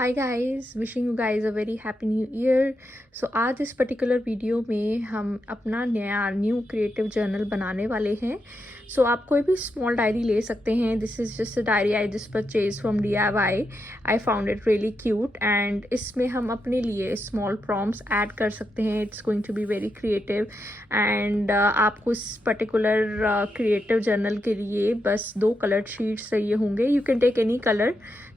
Hi guys, wishing you guys a very happy new year. So आज इस particular video में हम अपना नया न्यू क्रिएटिव जर्नल बनाने वाले हैं। सो आप कोई भी स्मॉल डायरी ले सकते हैं। This is just a diary I just purchase from DIY। I found it really cute and इसमें हम अपने लिए स्मॉल प्रॉम्प्ट्स ऐड कर सकते हैं। It's going to be very creative and आपको इस पर्टिकुलर क्रिएटिव जर्नल के लिए बस 2 कलर शीट्स चाहिए होंगे। You can take any colour.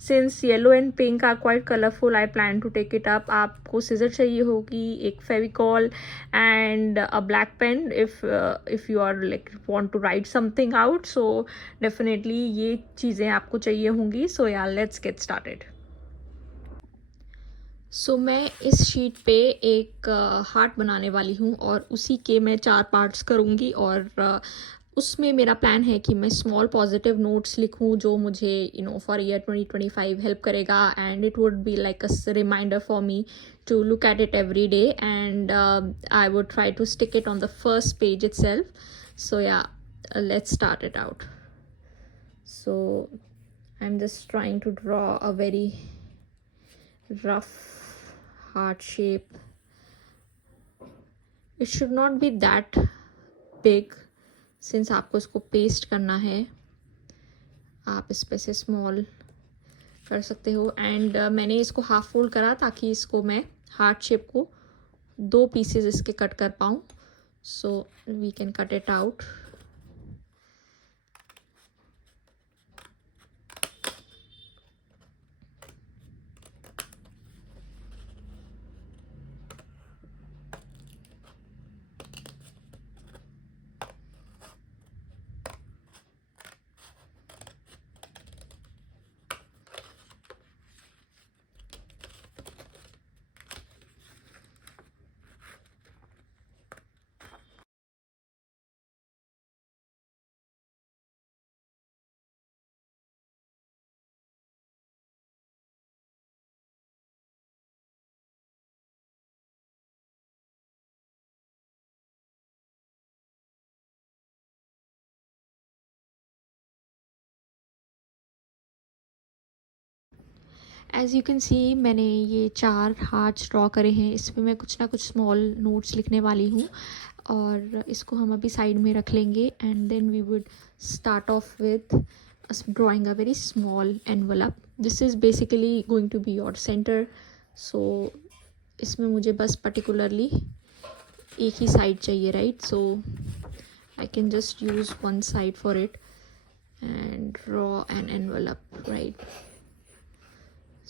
Since yellow and pink are quite colourful, I plan to take it up. आपको सीजर चाहिए होगी, एक Fevicol and a black pen if you are like want to write something out. So definitely ये चीज़ें आपको चाहिए होंगी। सो यार, लेट्स गेट स्टार्टेड। सो मैं इस शीट पे एक हार्ट बनाने वाली हूँ और उसी के मैं 4 पार्ट्स करूँगी और उसमें मेरा प्लान है कि मैं स्मॉल पॉजिटिव नोट्स लिखूं जो मुझे फॉर ईयर 2025 हेल्प करेगा and it would be like a reminder for me to look at it every day, and I would try to stick it on the first page itself. So yeah, let's start it out. So I'm just trying to draw a very rough heart shape. It should not be that big since आपको इसको पेस्ट करना है। आप इस पे से स्मॉल कर सकते हो एंड मैंने इसको हाफ फोल्ड करा ताकि इसको मैं हार्ट शेप को 2 पीसेस इसके कट कर पाऊँ। So we can cut it out. As you can see मैंने ये 4 हार्ट्स ड्रॉ करे हैं। इसमें मैं कुछ ना कुछ स्मॉल नोट्स लिखने वाली हूँ और इसको हम अभी साइड में रख लेंगे and then we would start off with drawing a very small envelope. This is basically going to be your center. So इसमें मुझे बस particularly एक ही साइड चाहिए, right? So I can just use one side for it and draw an envelope, right?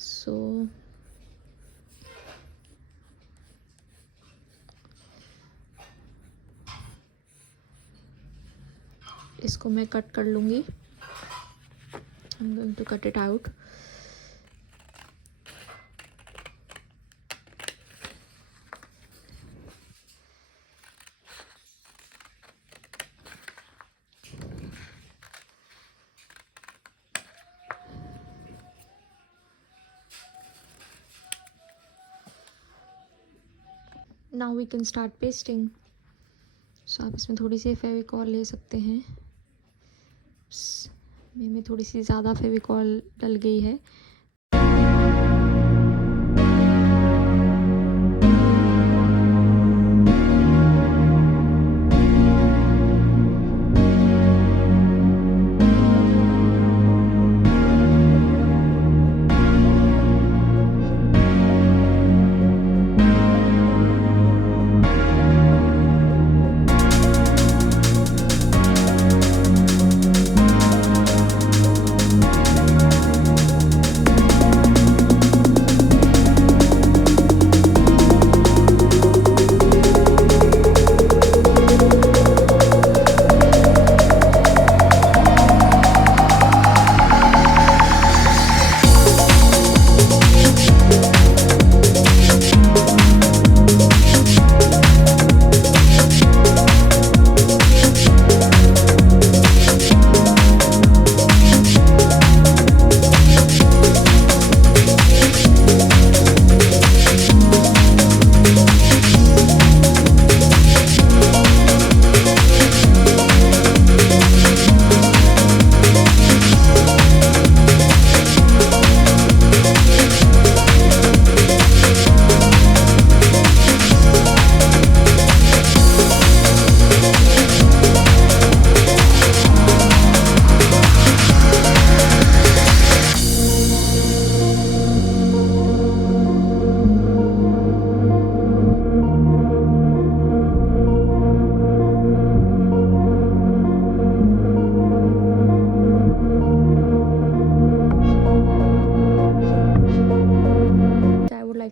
So इसको मैं कट कर लूँगी। I'm going to cut it out. Now we can start pasting. So आप इसमें थोड़ी सी फेविकॉल ले सकते हैं। मेरे में थोड़ी सी ज़्यादा फेविकॉल डल गई है।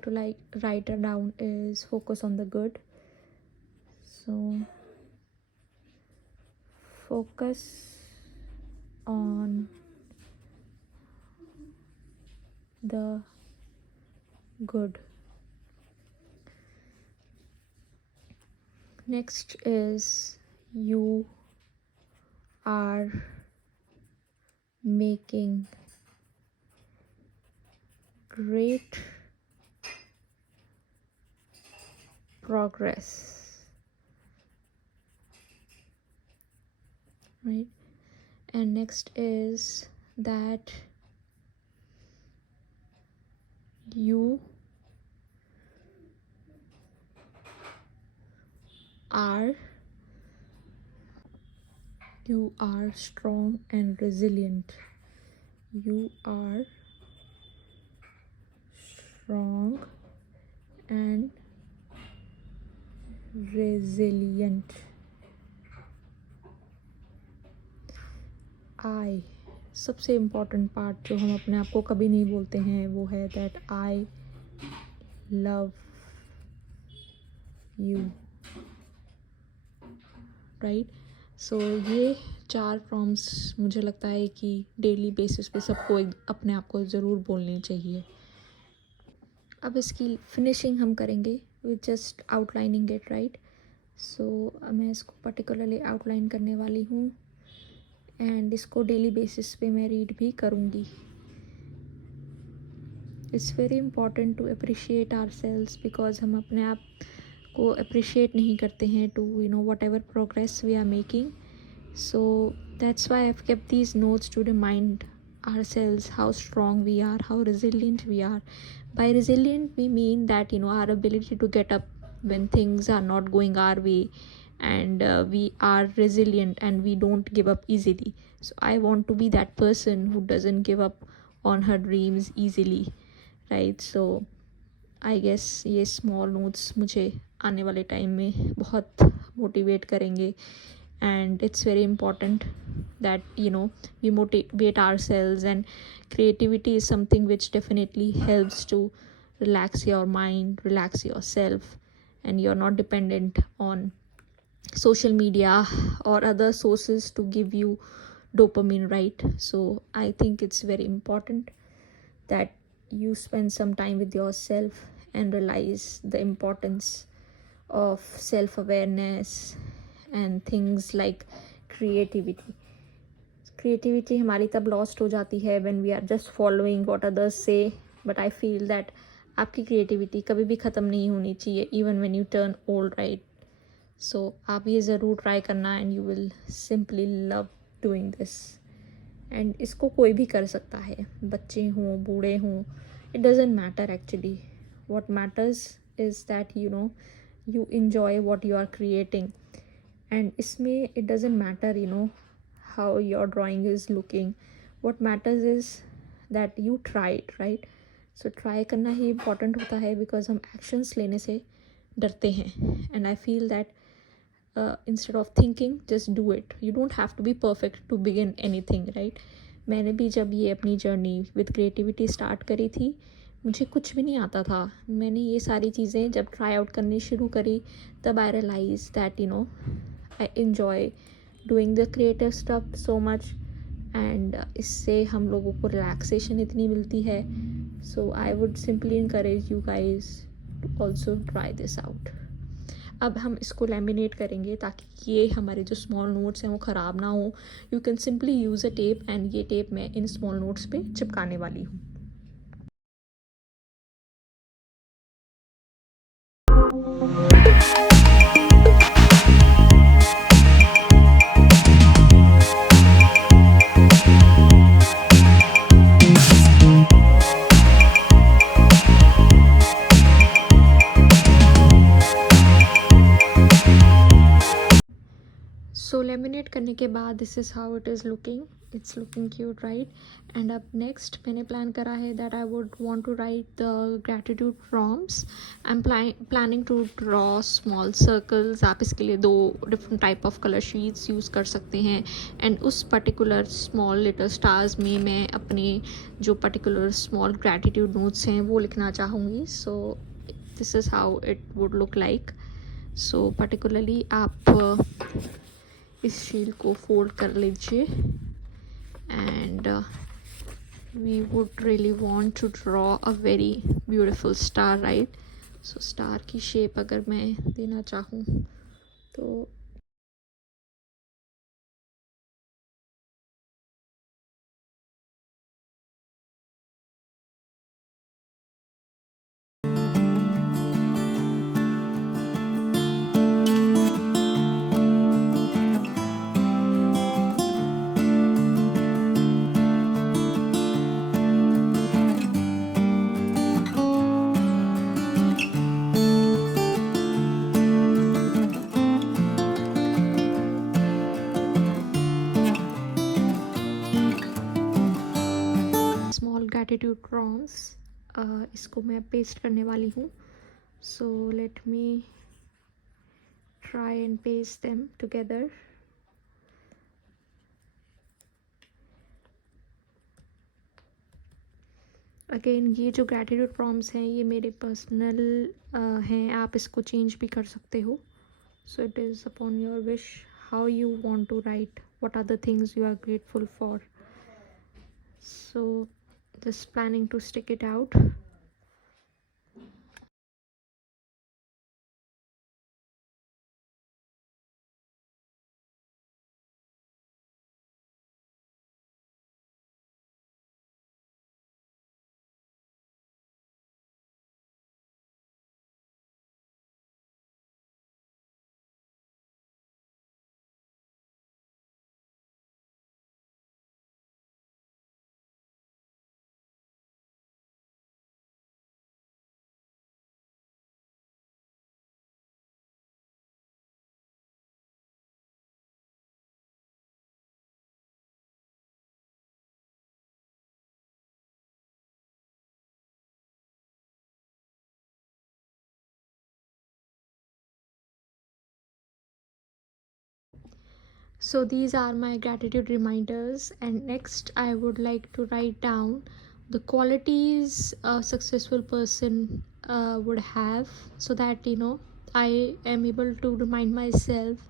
like to write it down is focus on the good. So focus on the good. Next is you are making great progress, right? And next is that you are strong and resilient. You are strong and resilient. आई सबसे important part जो हम अपने आप को कभी नहीं बोलते हैं वो है that I love you, right? So ये 4 प्रॉम्प्ट्स मुझे लगता है कि डेली बेसिस पे सबको अपने आप को ज़रूर बोलनी चाहिए. अब इसकी फिनिशिंग हम करेंगे with just outlining it, right? So मैं इसको पर्टिकुलरली आउटलाइन करने वाली हूँ एंड इसको डेली बेसिस पे मैं रीड भी करूँगी. It's very important to appreciate ourselves because हम अपने आप को अप्रिशिएट नहीं करते हैं to whatever progress we are making. So that's why I have kept these notes to remind ourselves how strong we are, how resilient we are. By resilient we mean that our ability to get up when things are not going our way, and we are resilient and we don't give up easily. So I want to be that person who doesn't give up on her dreams easily, right? So I guess ये small notes मुझे आने वाले टाइम में बहुत मोटिवेट करेंगे. And it's very important that we motivate ourselves, and creativity is something which definitely helps to relax your mind, relax yourself, and you're not dependent on social media or other sources to give you dopamine, right? So I think it's very important that you spend some time with yourself and realize the importance of self-awareness and things like creativity. Creativity हमारी तब lost हो जाती है when we are just following what others say, but I feel that आपकी creativity कभी भी ख़त्म नहीं होनी चाहिए even when you turn old, right? So आप ये ज़रूर try करना and you will simply love doing this. And इसको कोई भी कर सकता है, बच्चे हों बूढ़े हों, it doesn't matter actually. What matters is that you enjoy what you are creating. And इसमें it doesn't matter how your drawing is looking. What matters is that you try it, right? So try करना ही important होता है because हम actions लेने से डरते हैं. And I feel that instead of thinking, just do it. You don't have to be perfect to begin anything, right? मैंने भी जब ये अपनी जर्नी with creativity start करी थी, मुझे कुछ भी नहीं आता था. मैंने ये सारी चीज़ें जब ट्राई आउट करनी शुरू करी तब I realized that I enjoy doing the creative stuff so much, and इससे हम लोगों को relaxation इतनी मिलती है. So I would simply encourage you guys to also try this out. अब हम इसको लैमिनेट करेंगे ताकि ये हमारे जो स्मॉल नोट्स हैं वो ख़राब ना हो. You can simply use a tape, and ये टेप मैं इन स्मॉल नोट्स पे चिपकाने वाली हूँ. लेमिनेट करने के बाद this is how it is looking, it's looking cute right. And अब नेक्स्ट मैंने प्लान करा है that I would want to write the gratitude prompts. I am planning to draw small circles. आप इसके लिए 2 different type of colour sheets use कर सकते हैं। एंड उस पर्टिकुलर स्मॉल लिटिल स्टार्स में मैं अपने जो पर्टिकुलर स्मॉल ग्रैटिट्यूड नोट्स हैं वो लिखना चाहूँगी। So this is how it would look like. So particularly आप इस शील को फोल्ड कर लीजिए and we would really want to draw a very beautiful star right. So star की शेप अगर मैं देना चाहूँ तो स्मॉल ग्रैटिट्यूड प्रॉम्प्ट्स इसको मैं पेस्ट करने वाली हूँ। So let me try and paste them together. Again ये जो ग्रैटिट्यूड प्रॉम्प्ट्स हैं ये मेरे पर्सनल हैं, आप इसको चेंज भी कर सकते हो। So it is upon your wish how you want to write what are the things you are grateful for. So just planning to stick it out. So these are my gratitude reminders, and next I would like to write down the qualities a successful person would have, so that I am able to remind myself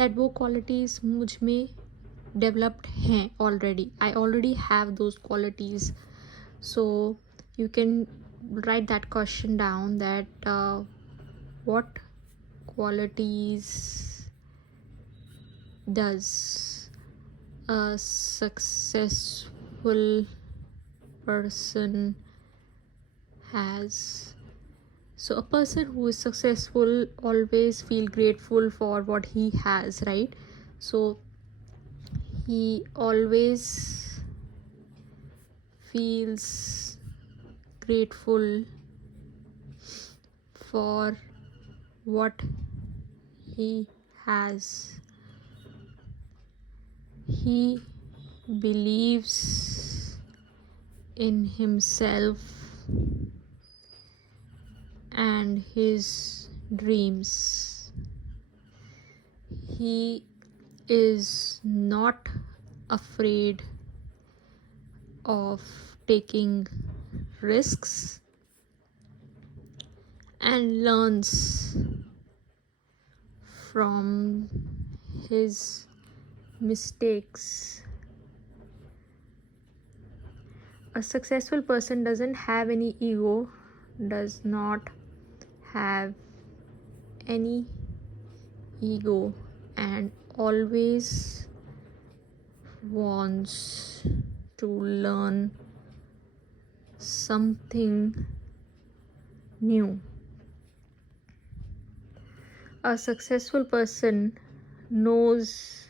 that वो qualities मुझ में developed हैं already. I already have those qualities. So you can write that question down that what qualities does a successful person has. So a person who is successful always feel grateful for what he has, right? So he always feels grateful for what he has. He believes in himself and his dreams. He is not afraid of taking risks and learns from his mistakes. A successful person doesn't have any ego, does not have any ego, and always wants to learn something new. A successful person knows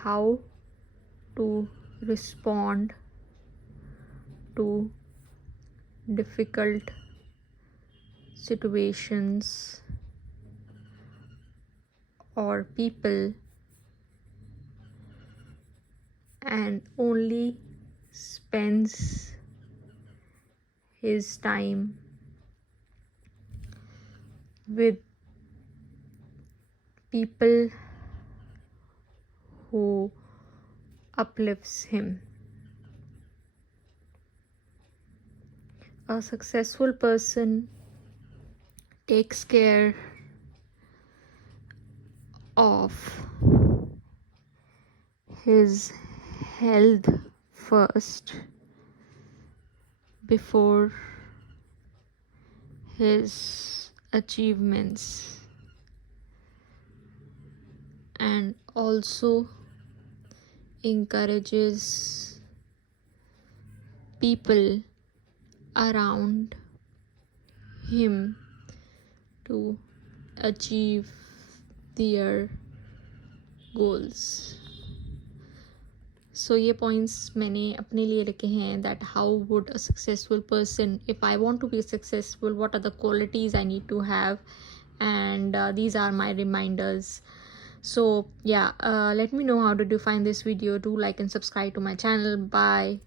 how to respond to difficult situations, or people and only spends his time with people who uplifts him. A successful person takes care of his health first before his achievements, and also encourages people around him to achieve their goals. So ये पॉइंट्स मैंने अपने लिए लिखे हैं that how would a successful person, if I want to be successful, what are the qualities I need to have, and these are my reminders. So yeah, let me know how did you find this video. Do like and subscribe to my channel. Bye.